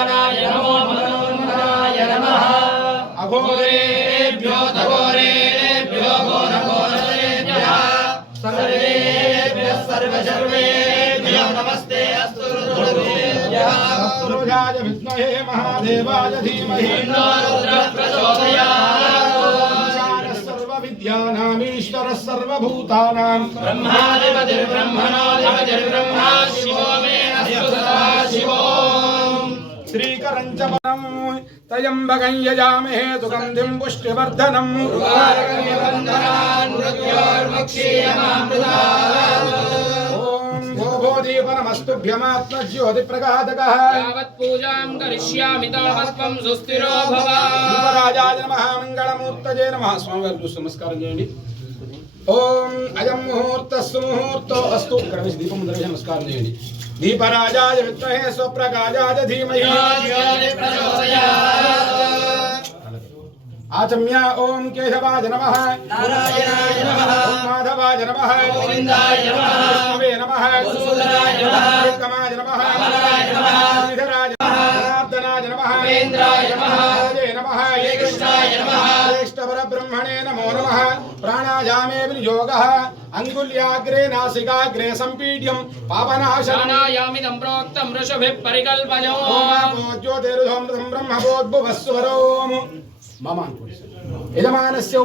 సర్వభూతగమనాయ నమో మనోన్మనాయ నమః. అఘోరేభ్యో ఘోరేభ్యో ఘోరఘోరేభ్యः సర్వేభ్యः సర్వసర్వేభ్యో నమస్తే అస్తు రుద్రేభ్యः తత్పురుషాయ విద్మహే మహాదేవాయ ధీమహి. రుద్రః ప్రచోదయాత్. ఈశానः సర్వవిద్యానామీశ్వరः శ్రీకరం చ పరం త్రయంబకం యజామహే సుగంధిం పుష్టివర్ధనం యావత్ పూజాం కరిష్యామి తావత్వం సుస్థిరో భవ. దీపరాజాయ నమః మంగళమూర్తజే నమః. స్వామివారి చూసి నమస్కారం చేయండి. ఓం అయం ముహూర్తస్సు ముహూర్తో అస్తు. ఇక్కడ దీపం నమస్కారం చేయండి. దీపరాజాయ విద్మహే స్వప్రకాశాయ ధీమహి ఆచమ్య ఓం కేశవాయ నమః నారాయణాయ నమః ఓం మాధవాయ నమః గోవిందాయ నమః విష్ణవే నమః మధుసూదనాయ నమః ఏకమాయ నమః కమలాయ నమః శ్రీధరాయ నమః జనార్దనాయ నమః ఉపేంద్రాయ జ్యేష్ఠపరబ్రహ్మణే నమో నమః ప్రాణాయామే వినియోగः అంగుల్యాగ్రే నాసికాగ్రే సంపీడ్యం పాపనాశనం ప్రాణాయామిదం ప్రోక్తం ఋషభిः పరికల్పయో జ్యోతిర్ధోమృతం బ్రహ్మభోద్భువస్వరోము మమ అనుకోండి యజమానస్య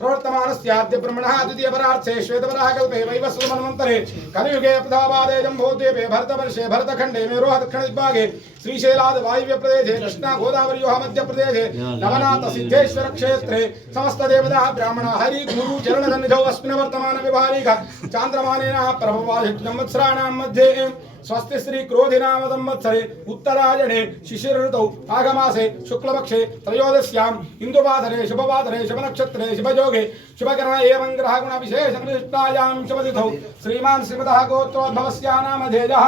प्रवर्तमानस्याद्य ब्रह्मणः द्वितीयपरार्थे श्वेतपरः कल्पे वैवस्वतमन्वन्तरे कलियुगे प्रधावादेजं भूद्वीपे भरतवर्षे भरतखण्डे मेरोहदक्षिणदिग्भागे श्रीशैलाद् वायव्यप्रदेशे कृष्णागोदावर्योः मध्यप्रदेशे नवनाथसिद्धेश्वरक्षेत्रे अस्मिन् मध्ये स्वस्ति श्री क्रोधिनाम संवत्सरे शिशिर ऋतौ आगमासे, शुक्लपक्षे योगे शुभकरण एवं ग्रह गुण विशेष निष्ठायां शुभतिथौ श्रीमान श्रीमतः गोत्रोद्भवस्या नाम धेयः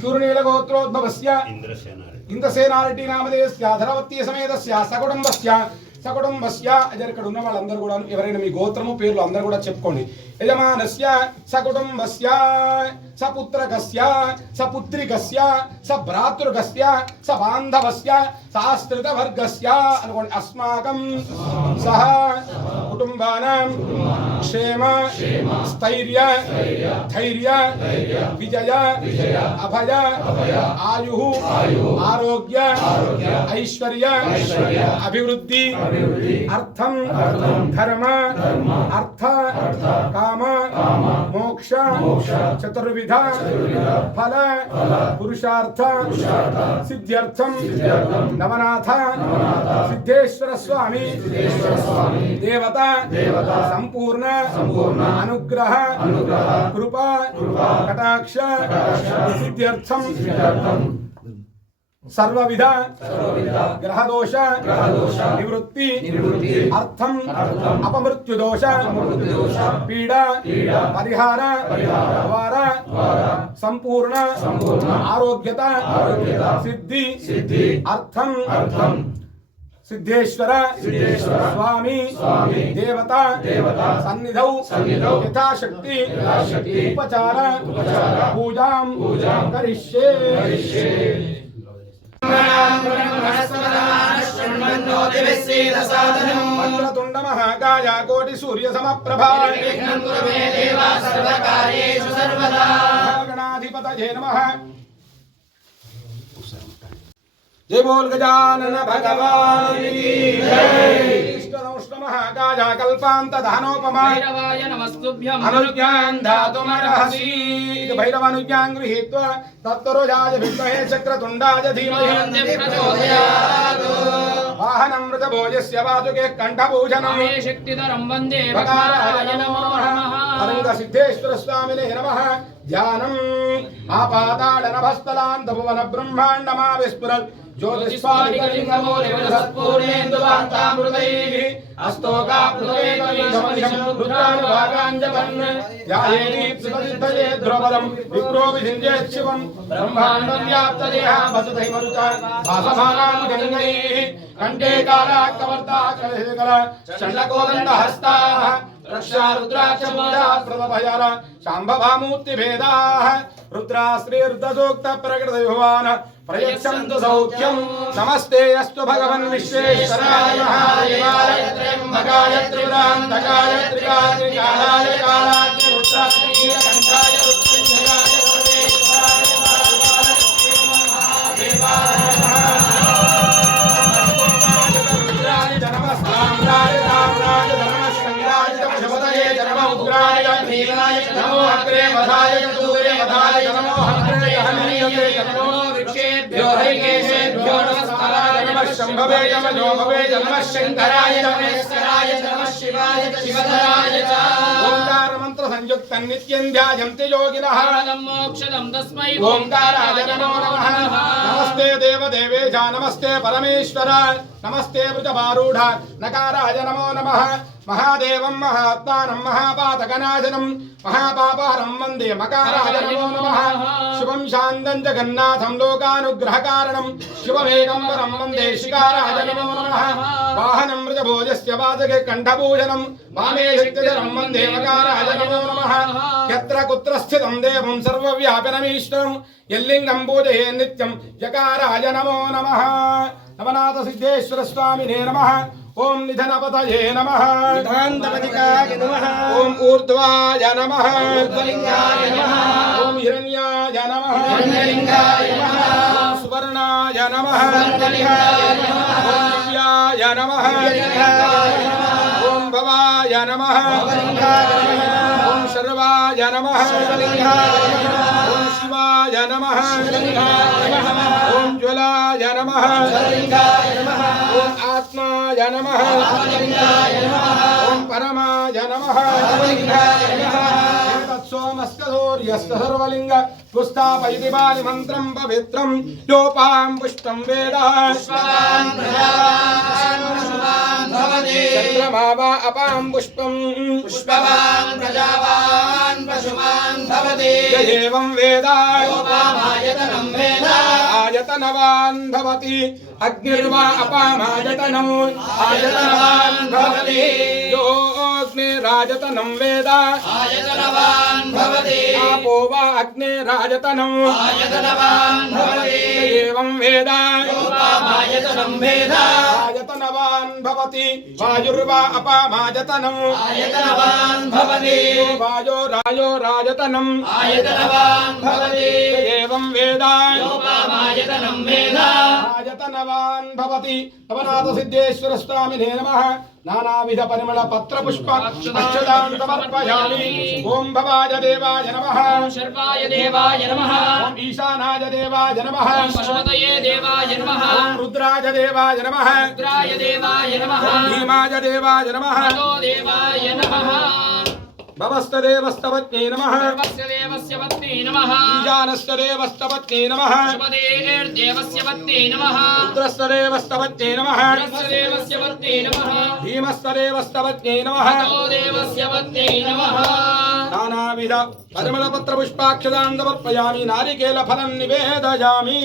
शूरनीलगोत्रोद्भवस्य इन्द्रसेनारिटी नामधेयस्य धरवत्ती समेतस्य सकुटुम्बस्य సకుటుంబస్య అజర్ ఇక్కడ ఉన్న వాళ్ళందరూ కూడా ఎవరైనా మీ గోత్రము పేర్లు అందరూ కూడా చెప్పుకోండి. యజమానస్య సకుటుంబస్య సపుత్రకస్య సపుత్రికస్య సభ్రాతృకస్య సబాంధవస్య సాస్త్రిత వర్గస్య అనుకోండి. అస్మాకం సహ కుటుంబానం క్షేమ స్థైర్య ధైర్య విజయ అభయ ఆయు ఆరోగ్య ఐశ్వర్య అభివృద్ధి అర్థం ధర్మ అర్థ కామ मोक्ष चतुर्विध फल पुरुषार्थ सिद्ध्यर्थ नवनाथ सिद्धेश्वर स्वामी देवता संपूर्ण अनुग्रह कृपा कटाक्ष सिद्ध्यर्थ सर्वविध ग्रहदोष निवृत्ति अर्थम अपमृत्युदोष पीड़ा परिहार द्वारा संपूर्ण आरोग्यता सिद्धि अर्थम सिद्धेश्वर स्वामी देवता सन्निधौ यथाशक्ति उपचार पूजा करिष्ये వక్రతుండ మహాకాయ కోటి సూర్య సమప్రభా గణాధిపతయే నమః జయ బోల్ గజానన భగవాన్ కీ జై ఇష్టదౌష్ణ మహాకాయ కల్పాంత ధానోపమా భైరవాయ నమస్తుభ్యం అనుజ్ఞాన్ ధాతుమర్హసి ఇది భైరవానుజ్ఞాన్ గృహీత్వ తత్తరోజాయ విద్మహే చక్రతుండాయ ధీమహి వాహనం మృతభోజస్య వాచుకే కంఠభూషణం మహే శక్తిధరం వందే బ్రహ్మాండం మరుత భాసమానాం గంగైః కంఠే చండకోదండ హస్తాః రక్షా రుద్రాక్ష ప్రదభయాల ప్రకృత విభవాన ప్రయచ్చంతు సౌఖ్యం. నమస్తే అస్తు భగవన్ విశ్వేశ్వరాయ. మహాదేవాయ త్ర్యంబకాయ త్రిపురాంతకాయ కాలాగ్ని రుద్రాగ్నియ జనమ ఉగ్రాయ భీమాయ నమో అగ్రే వధాయ దూరే వధాయ నమో అగ్రే హనీయతే నమో వృక్షేభ్యో హరికేశేభ్యో నమస్కారాయ నమః శంభవే నమో భవే నమః శంకరాయ నమస్కారాయ నమః శివాయ శివధరాయ చ ఓంకార మంత్ర సంయుక్త నిత్యం ధ్యాయంతి యోగినః ఆనందం మోక్షదం తస్మై ఓంకారాయ నమో నమః నమస్తే దేవ దేవేశ నమస్తే పరమేశ్వర నమస్తే వృతమారూఢ నకారాయ నమో నమః మహాదేవం మహాత్మానం మహాపాతకనాశనం మహాపాపారం వందే మకారాయ నమో. నమః శుభం శాంతం జగన్నాథం లోకానుగ్రహకారణం. శుభమేకం వరం వందే శికారాయ నమో. నమః వాహనం మృతభోజస్య వాచకే కంఠభూషణం. వామే శక్తిధరం వందే మకారాజ నమో. నమః యత్ర కుత్ర స్థితం దేవం సర్వవ్యాపినమీశ్వరం. ఎల్లింగం పూజయే నిత్యం యకారాయ నమో. నమ నవనాథ సిద్ధేశ్వర స్వామినే నమః. ఓం నిధనపతయే నమః నిధాంతపతికాయ నమః ఓం ఊర్ధ్వాయ నమః ఊర్ధ్వలింగాయ నమః ఓం హిరణ్యాయ నమః హిరణ్యలింగాయ నమః ఓం సువర్ణాయ నమః సువర్ణలింగాయ నమః ఓం దివ్యాయ నమః దివ్యాయ నమః ఓం భవాయ నమః భవలింగాయ నమః ఓం శర్వాయ నమః సర్వలింగాయ శివాయ నమః. ఓం జ్వలాయ నమః. ఓం ఆత్మాయ నమః. ఓం పరమాయ నమః. పరమలింగాయ సర్వలింగ పుస్తాపయతి బాలి మంత్రం పవిత్రం లోపాం పుష్టం వేద. పుష్పవాన్ చంద్రమా వా అపాం పుష్పం. పుష్పవాన్ ప్రజావాన్ పశుమాన్ భవతి ఏవం వేద యోపామాయతనం వేద. ఆయతనవాన్ భవతి. అగ్నిర్వా అపామాయతనం. ఆయతనవాన్ భవతి. యోగ్నిరాజతనం వేద ఆయతనవాన్ భవతి ఆపో వా అగ్నిరాజతనం ఆయతనవాన్ భవతి ఏవం వేద యోపామాయతనం వేద ఆయతనవాన్ భవతి వాయుర్వా అపామాయతనం ఆయతనవాన్ భవతి వాయో రాయో రాజతనం ఆయతనవాన్ భవతి ఏవం వేద యోపామాయతనం వేద ఆయతనవాన్ భవతి నవనాథ సిద్ధేశ్వర స్వామినే నమః నానావిధ పరిమళ పత్ర పుష్ప అక్షదాన్ సమర్పయామి. ఓం భవాయ దేవాయ నమః. ఓం శర్వాయ దేవాయ నమః. ఓం ఈశానాయ దేవాయ నమః. ఓం దేవాయ నమః. ఓం రుద్రాయ దేవాయ నమః. రుద్రాయ దేవాయ నమః. భీమాయ దేవాయ నమః. దేవాయ నమః. భవస్తదేవస్తవత్యై నమః వత్తే నమః ఈశానస్తదేవస్తవత్యై నమః వత్తే నమః నానావిధ పరిమళపత్ర పుష్పాక్షదాన్ సమర్పయామి నారికేల ఫలం నివేదయామి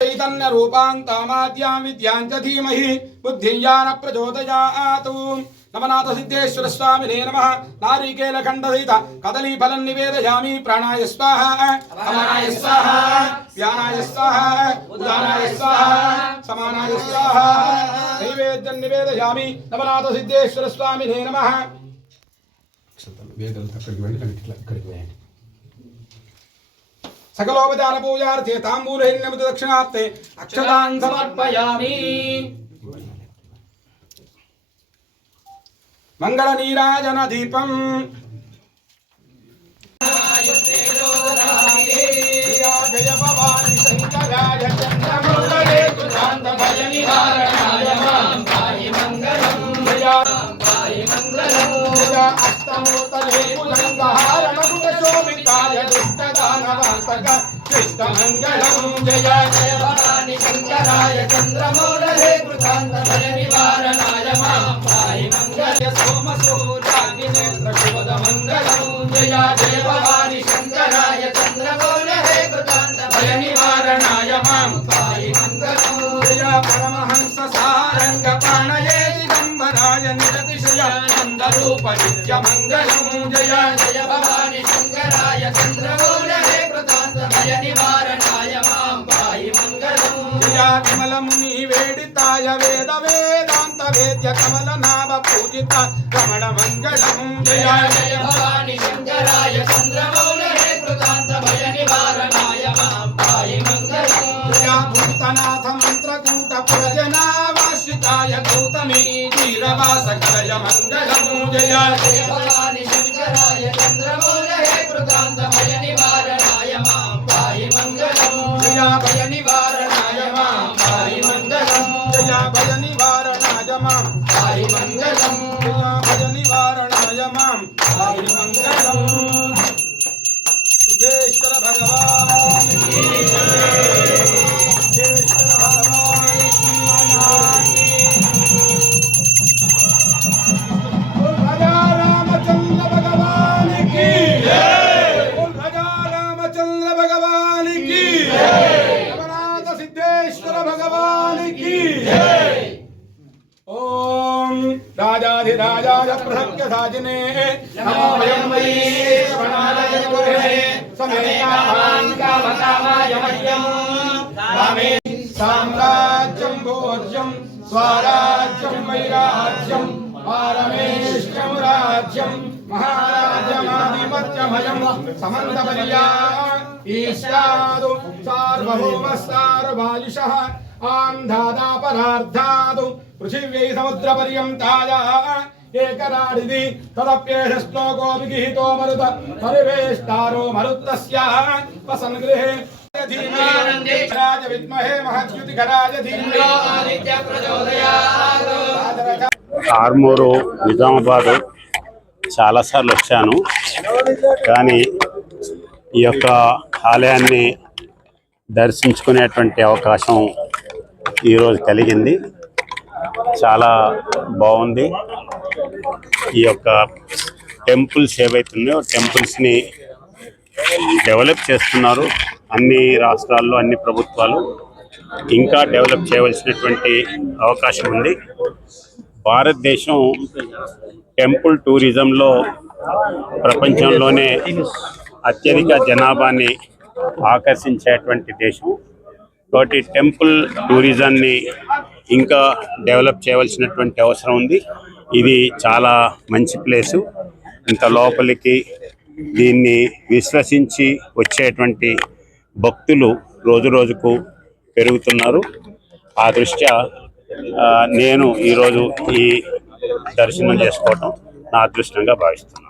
చైతన్య రూపాంతమాద్యాం విద్యాం చ ధీమహి బుద్ధిం యాన ప్రచోదయాతు నమనాథ సిద్ధేశ్వర స్వామినే నమ నారీకేల ఖండ కదలీ ఫలం నివేదయామి ప్రాణాయ స్వాహ అమనాయ స్వాహ వ్యానాయ స్వాహ ఉదానాయ స్వాహ సమానాయ స్వాహ నైవేద్యం నివేదయామి నమనాథ సిద్ధేశ్వర స్వామినే నమ వేదాలు అక్కడికి వెళ్ళి ఇక్కడికి వేయండి సకలోపచార పూజార్థే తాంబూలహిన్యమిత దక్షిణార్థే అక్షతాన్ సమర్పయామి మంగళ నీరాజన దీపం. జయ భవాని శంకరాయ భయ మాం పాయి మంగళం జయ పాయి మంగళం జయ అష్టమూర్తలే శోభితాయ దుష్టదానవాంతక కృష్ణ మంగళం జయ జయ భవాని శంకరాయ చంద్రమౌళయే కృతాంత భయ నివారణాయ మాం పాయి మంగళ సోమ సూర్యాగ్నినేత్ర శుభద మంగళం జయ జయ భవాని శంకరాయ చంద్రమౌళయే కృతాంత భయ నివారణాయ మాం పాయి మంగళం జయ పరమహంస సారంగ ప్రాణయే దిగంబరాయ నిరతిశయ నందరూప నిత్య మంగళం జయ జయ భవాని శంకరాయ చంద్రమౌళయే కృతాంత భయ నివారణ మంగళం జయ విమల ముని వేడితాయ వేద వేదాంత వేద్య కమల నామ పూజిత రమణ మంగళం జయ జయ భవాని శంకరాయ చంద్రమౌళయే కృతాంత భయ నివారణాయ మాం పాయి మంగళం. జయ భూతనాథ మంత్రకూట పురజనావాశ్రితాయ గౌతమి వీరవాస కలయ మంగళం జయ జయ భవాని శంకరాయ చంద్రమౌళయే కృతాంత భయ నివారణాయ మాం పాయి మంగళం. జయ మంగళం జయ राजाधिराजाय प्रसन्न साजिने। नमो वयं वै श्रवणालय गुरुहे समेतावान् कामकामाय मह्यं रामे साम्राज्यं भोज्यं स्वराज्यं वैराज्यं पारमेष्टं राज्यं महाराजमाधिपत्यमयं। समन्तपर्या ईशादु सार्वभौमस्तार्वायुषः आं धादापरार्धादु పృథివ్యై సముద్ర పర్యంతాయ ఏకరాడిది తదప్యేష శ్లోకో విగిహితో మరుత పరివేష్టారో మరుత్తస్య వసన్గృహే రాజ విద్మహే మహద్యుతి గరాజ ఆర్మూరు నిజామాబాద్ చాలాసార్లు వచ్చాను. కానీ ఈ యొక్క ఆలయాన్ని దర్శించుకునేటువంటి అవకాశం ఈరోజు కలిగింది. చాలా బాగుంది. ఈ యొక్క టెంపుల్స్ ఏవైతున్నాయో టెంపుల్స్ని డెవలప్ చేస్తున్నారు. అన్ని రాష్ట్రాల్లో అన్ని ప్రభుత్వాలు ఇంకా డెవలప్ చేయవలసినటువంటి అవకాశం ఉంది. భారతదేశం టెంపుల్ టూరిజంలో ప్రపంచంలోనే అత్యధిక జనాభాని ఆకర్షించేటువంటి దేశం. కాబట్టి టెంపుల్ టూరిజాన్ని ఇంకా డెవలప్ చేయవలసినటువంటి అవసరం ఉంది. ఇది చాలా మంచి ప్లేసు. ఇంత లోపలికి దీన్ని విశ్వసించి వచ్చేటువంటి భక్తులు రోజు రోజుకు పెరుగుతున్నారు. ఆ దృష్ట్యా నేను ఈరోజు ఈ దర్శనం చేసుకోవటం నా అదృష్టంగా భావిస్తున్నాను.